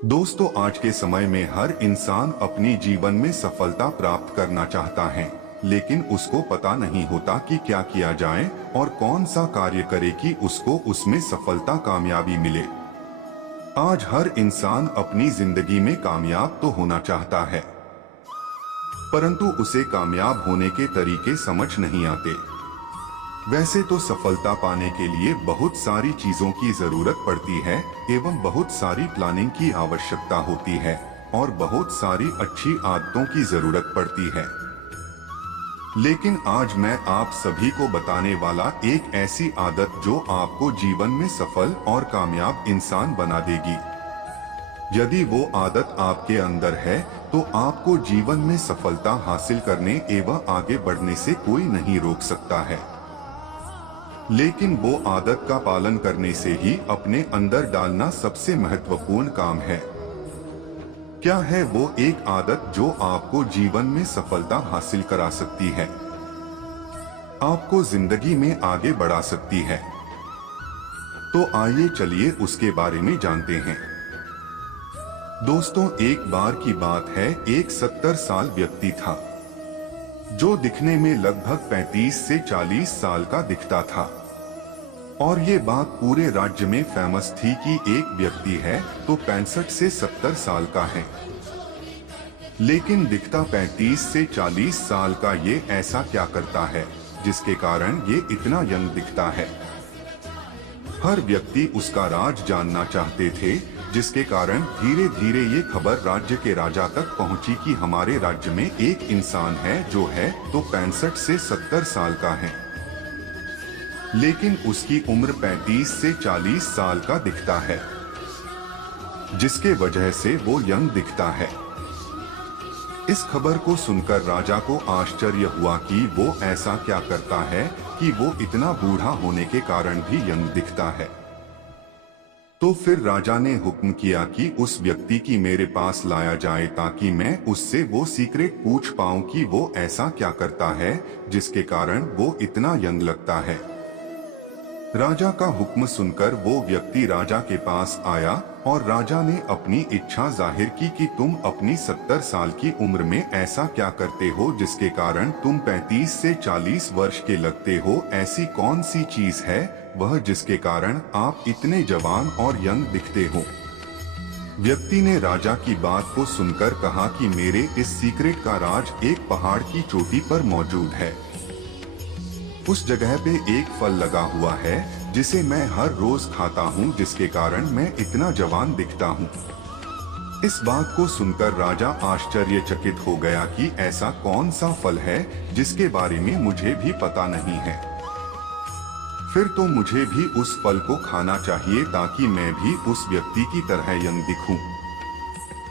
दोस्तों, आज के समय में हर इंसान अपनी जीवन में सफलता प्राप्त करना चाहता है, लेकिन उसको पता नहीं होता कि क्या किया जाए और कौन सा कार्य करे कि उसको उसमें सफलता कामयाबी मिले। आज हर इंसान अपनी जिंदगी में कामयाब तो होना चाहता है, परंतु उसे कामयाब होने के तरीके समझ नहीं आते। वैसे तो सफलता पाने के लिए बहुत सारी चीजों की जरूरत पड़ती है एवं बहुत सारी प्लानिंग की आवश्यकता होती है और बहुत सारी अच्छी आदतों की जरूरत पड़ती है। लेकिन आज मैं आप सभी को बताने वाला एक ऐसी आदत जो आपको जीवन में सफल और कामयाब इंसान बना देगी। यदि वो आदत आपके अंदर है तो आपको जीवन में सफलता हासिल करने एवं आगे बढ़ने से कोई नहीं रोक सकता है। लेकिन वो आदत का पालन करने से ही अपने अंदर डालना सबसे महत्वपूर्ण काम है। क्या है वो एक आदत जो आपको जीवन में सफलता हासिल करा सकती है, आपको जिंदगी में आगे बढ़ा सकती है? तो आइए चलिए उसके बारे में जानते हैं। दोस्तों, एक बार की बात है, एक 70 साल व्यक्ति था जो दिखने में लगभग 35 से 40 साल का दिखता था। और ये बात पूरे राज्य में फेमस थी कि एक व्यक्ति है तो 65 से 70 साल का है, लेकिन दिखता 35 से 40 साल का ये ऐसा क्या करता है जिसके कारण ये इतना यंग दिखता है। हर व्यक्ति उसका राज जानना चाहते थे, जिसके कारण धीरे धीरे ये खबर राज्य के राजा तक पहुंची कि हमारे राज्य में एक इंसान है जो है तो 65 से 70 साल का है, लेकिन उसकी उम्र 35 से 40 साल का दिखता है, जिसके वजह से वो यंग दिखता है। इस खबर को सुनकर राजा को आश्चर्य हुआ कि वो ऐसा क्या करता है कि वो इतना बूढ़ा होने के कारण भी यंग दिखता है। तो फिर राजा ने हुक्म किया कि उस व्यक्ति की मेरे पास लाया जाए ताकि मैं उससे वो सीक्रेट पूछ पाऊं कि वो ऐसा क्या करता है जिसके कारण वो इतना यंग लगता है। राजा का हुक्म सुनकर वो व्यक्ति राजा के पास आया और राजा ने अपनी इच्छा जाहिर की कि तुम अपनी 70 साल की उम्र में ऐसा क्या करते हो जिसके कारण तुम 35 से 40 वर्ष के लगते हो। ऐसी कौन सी चीज है वह जिसके कारण आप इतने जवान और यंग दिखते हो? व्यक्ति ने राजा की बात को सुनकर कहा कि मेरे इस सीक्रेट का राज एक पहाड़ की चोटी पर मौजूद है। उस जगह पे एक फल लगा हुआ है जिसे मैं हर रोज खाता हूँ, जिसके कारण मैं इतना जवान दिखता हूँ। इस बात को सुनकर राजा आश्चर्यचकित हो गया कि ऐसा कौन सा फल है जिसके बारे में मुझे भी पता नहीं है। फिर तो मुझे भी उस फल को खाना चाहिए ताकि मैं भी उस व्यक्ति की तरह यंग दिखूं।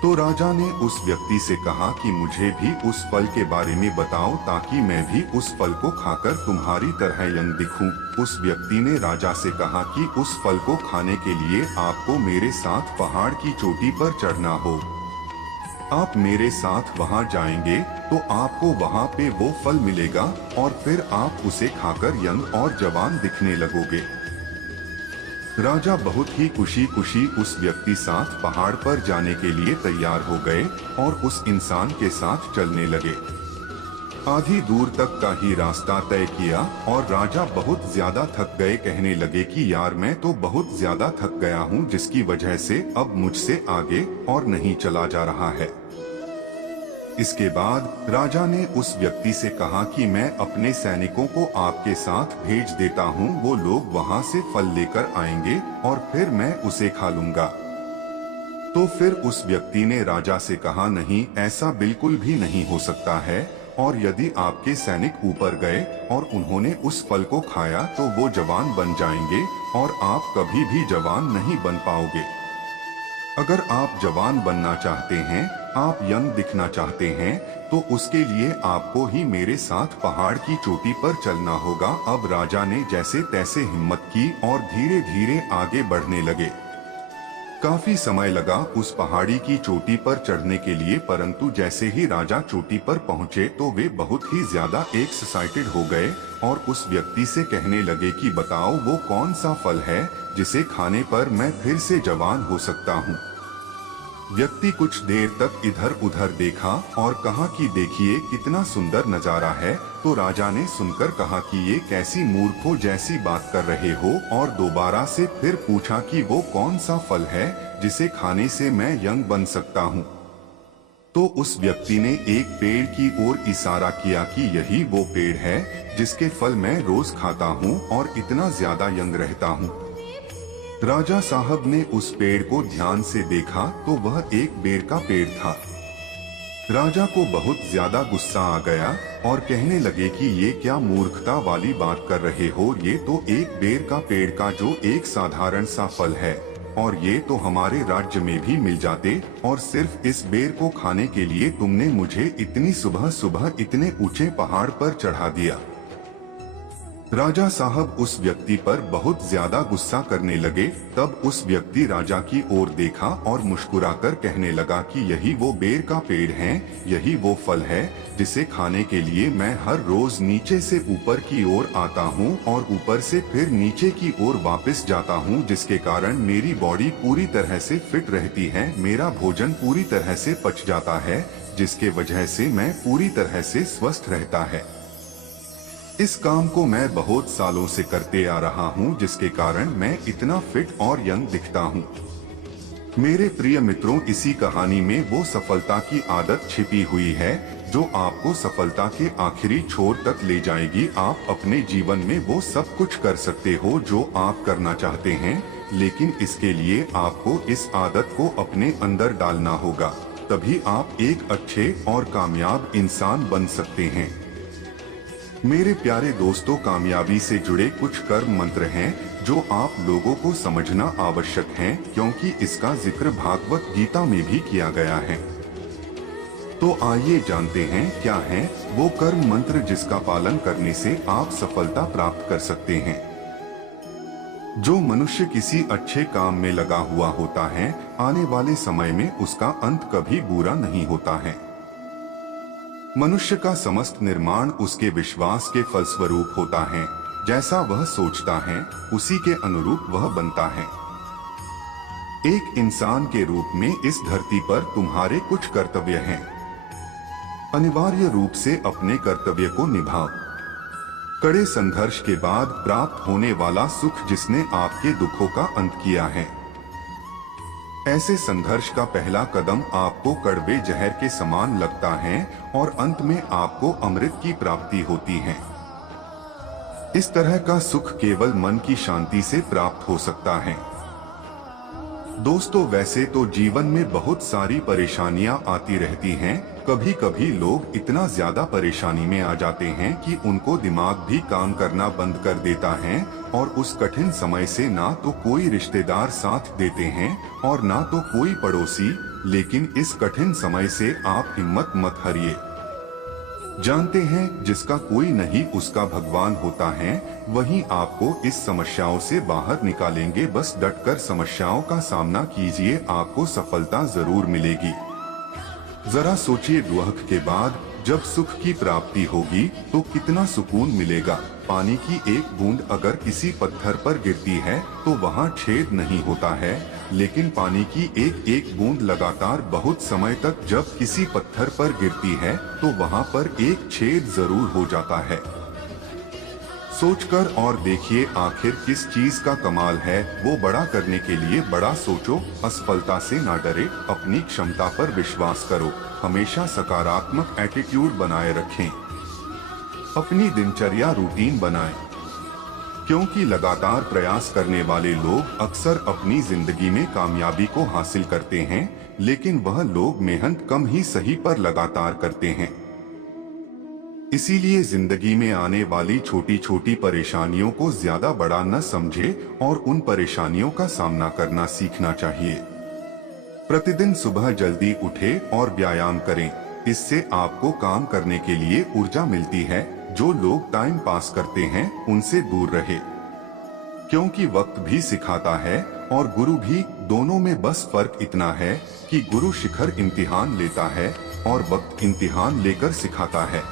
तो राजा ने उस व्यक्ति से कहा कि मुझे भी उस फल के बारे में बताओ ताकि मैं भी उस फल को खाकर तुम्हारी तरह यंग दिखूं। उस व्यक्ति ने राजा से कहा कि उस फल को खाने के लिए आपको मेरे साथ पहाड़ की चोटी पर चढ़ना हो। आप मेरे साथ वहां जाएंगे तो आपको वहां पे वो फल मिलेगा और फिर आप उसे खाकर यंग और जवान दिखने लगोगे। राजा बहुत ही खुशी खुशी उस व्यक्ति साथ पहाड़ पर जाने के लिए तैयार हो गए और उस इंसान के साथ चलने लगे। आधी दूर तक का ही रास्ता तय किया और राजा बहुत ज्यादा थक गए। कहने लगे कि यार मैं तो बहुत ज्यादा थक गया हूँ, जिसकी वजह से अब मुझसे आगे और नहीं चला जा रहा है। इसके बाद राजा ने उस व्यक्ति से कहा कि मैं अपने सैनिकों को आपके साथ भेज देता हूँ, वो लोग वहां से फल लेकर आएंगे और फिर मैं उसे खा लूंगा। तो फिर उस व्यक्ति ने राजा से कहा, नहीं, ऐसा बिल्कुल भी नहीं हो सकता है, और यदि आपके सैनिक ऊपर गए और उन्होंने उस फल को खाया तो वो जवान बन जाएंगे और आप कभी भी जवान नहीं बन पाओगे। अगर आप जवान बनना चाहते हैं, आप यंग दिखना चाहते हैं, तो उसके लिए आपको ही मेरे साथ पहाड़ की चोटी पर चलना होगा। अब राजा ने जैसे तैसे हिम्मत की और धीरे धीरे आगे बढ़ने लगे। काफी समय लगा उस पहाड़ी की चोटी पर चढ़ने के लिए, परंतु जैसे ही राजा चोटी पर पहुंचे तो वे बहुत ही ज्यादा एक्साइटेड हो गए और उस व्यक्ति से कहने लगे कि बताओ वो कौन सा फल है जिसे खाने पर मैं फिर से जवान हो सकता हूँ। व्यक्ति कुछ देर तक इधर उधर देखा और कहा कि देखिए कितना सुंदर नजारा है। तो राजा ने सुनकर कहा कि ये कैसी मूर्खों जैसी बात कर रहे हो, और दोबारा से फिर पूछा कि वो कौन सा फल है जिसे खाने से मैं यंग बन सकता हूँ। तो उस व्यक्ति ने एक पेड़ की ओर इशारा किया कि यही वो पेड़ है जिसके फल मैं रोज खाता हूँ और इतना ज्यादा यंग रहता हूँ। राजा साहब ने उस पेड़ को ध्यान से देखा तो वह एक बेर का पेड़ था। राजा को बहुत ज्यादा गुस्सा आ गया और कहने लगे कि ये क्या मूर्खता वाली बात कर रहे हो, ये तो एक बेर का पेड़ का जो एक साधारण सा फल है, और ये तो हमारे राज्य में भी मिल जाते, और सिर्फ इस बेर को खाने के लिए तुमने मुझे इतनी सुबह सुबह इतने ऊंचे पहाड़ पर चढ़ा दिया। राजा साहब उस व्यक्ति पर बहुत ज्यादा गुस्सा करने लगे। तब उस व्यक्ति राजा की ओर देखा और मुस्कुराकर कहने लगा कि यही वो बेर का पेड़ है, यही वो फल है जिसे खाने के लिए मैं हर रोज नीचे से ऊपर की ओर आता हूँ और ऊपर से फिर नीचे की ओर वापस जाता हूँ, जिसके कारण मेरी बॉडी पूरी तरह से फिट रहती है, मेरा भोजन पूरी तरह से पच जाता है, जिसके वजह से मैं पूरी तरह से स्वस्थ रहता है। इस काम को मैं बहुत सालों से करते आ रहा हूँ, जिसके कारण मैं इतना फिट और यंग दिखता हूँ। मेरे प्रिय मित्रों, इसी कहानी में वो सफलता की आदत छिपी हुई है जो आपको सफलता के आखिरी छोर तक ले जाएगी। आप अपने जीवन में वो सब कुछ कर सकते हो जो आप करना चाहते हैं, लेकिन इसके लिए आपको इस आदत को अपने अंदर डालना होगा, तभी आप एक अच्छे और कामयाब इंसान बन सकते हैं। मेरे प्यारे दोस्तों, कामयाबी से जुड़े कुछ कर्म मंत्र हैं जो आप लोगों को समझना आवश्यक है, क्योंकि इसका जिक्र भागवत गीता में भी किया गया है। तो आइए जानते हैं क्या है वो कर्म मंत्र जिसका पालन करने से आप सफलता प्राप्त कर सकते हैं। जो मनुष्य किसी अच्छे काम में लगा हुआ होता है, आने वाले समय में उसका अंत कभी बुरा नहीं होता है। मनुष्य का समस्त निर्माण उसके विश्वास के फलस्वरूप होता है। जैसा वह सोचता है उसी के अनुरूप वह बनता है। एक इंसान के रूप में इस धरती पर तुम्हारे कुछ कर्तव्य हैं। अनिवार्य रूप से अपने कर्तव्य को निभाओ। कड़े संघर्ष के बाद प्राप्त होने वाला सुख जिसने आपके दुखों का अंत किया है। ऐसे संघर्ष का पहला कदम आपको कड़वे जहर के समान लगता है और अंत में आपको अमृत की प्राप्ति होती है। इस तरह का सुख केवल मन की शांति से प्राप्त हो सकता है। दोस्तों, वैसे तो जीवन में बहुत सारी परेशानियां आती रहती हैं। कभी कभी लोग इतना ज्यादा परेशानी में आ जाते हैं कि उनको दिमाग भी काम करना बंद कर देता है, और उस कठिन समय से ना तो कोई रिश्तेदार साथ देते हैं और ना तो कोई पड़ोसी। लेकिन इस कठिन समय से आप हिम्मत मत हारिए। जानते हैं, जिसका कोई नहीं उसका भगवान होता है, वही आपको इस समस्याओं से बाहर निकालेंगे। बस डटकर समस्याओं का सामना कीजिए, आपको सफलता जरूर मिलेगी। जरा सोचिए, दुख के बाद जब सुख की प्राप्ति होगी तो कितना सुकून मिलेगा। पानी की एक बूंद अगर किसी पत्थर पर गिरती है तो वहाँ छेद नहीं होता है, लेकिन पानी की एक एक बूंद लगातार बहुत समय तक जब किसी पत्थर पर गिरती है तो वहाँ पर एक छेद जरूर हो जाता है। सोचकर और देखिए, आखिर किस चीज का कमाल है। वो बड़ा करने के लिए बड़ा सोचो, असफलता से ना डरे, अपनी क्षमता पर विश्वास करो, हमेशा सकारात्मक एटीट्यूड बनाए रखें, अपनी दिनचर्या रूटीन बनाएं, क्योंकि लगातार प्रयास करने वाले लोग अक्सर अपनी जिंदगी में कामयाबी को हासिल करते हैं, लेकिन वह लोग मेहनत कम ही सही पर लगातार करते हैं। इसीलिए जिंदगी में आने वाली छोटी छोटी परेशानियों को ज्यादा बड़ा न समझे और उन परेशानियों का सामना करना सीखना चाहिए। प्रतिदिन सुबह जल्दी उठे और व्यायाम करें, इससे आपको काम करने के लिए ऊर्जा मिलती है। जो लोग टाइम पास करते हैं उनसे दूर रहे, क्योंकि वक्त भी सिखाता है और गुरु भी। दोनों में बस फर्क इतना है कि गुरु शिखर इम्तिहान लेता है और वक्त इम्तिहान लेकर सिखाता है।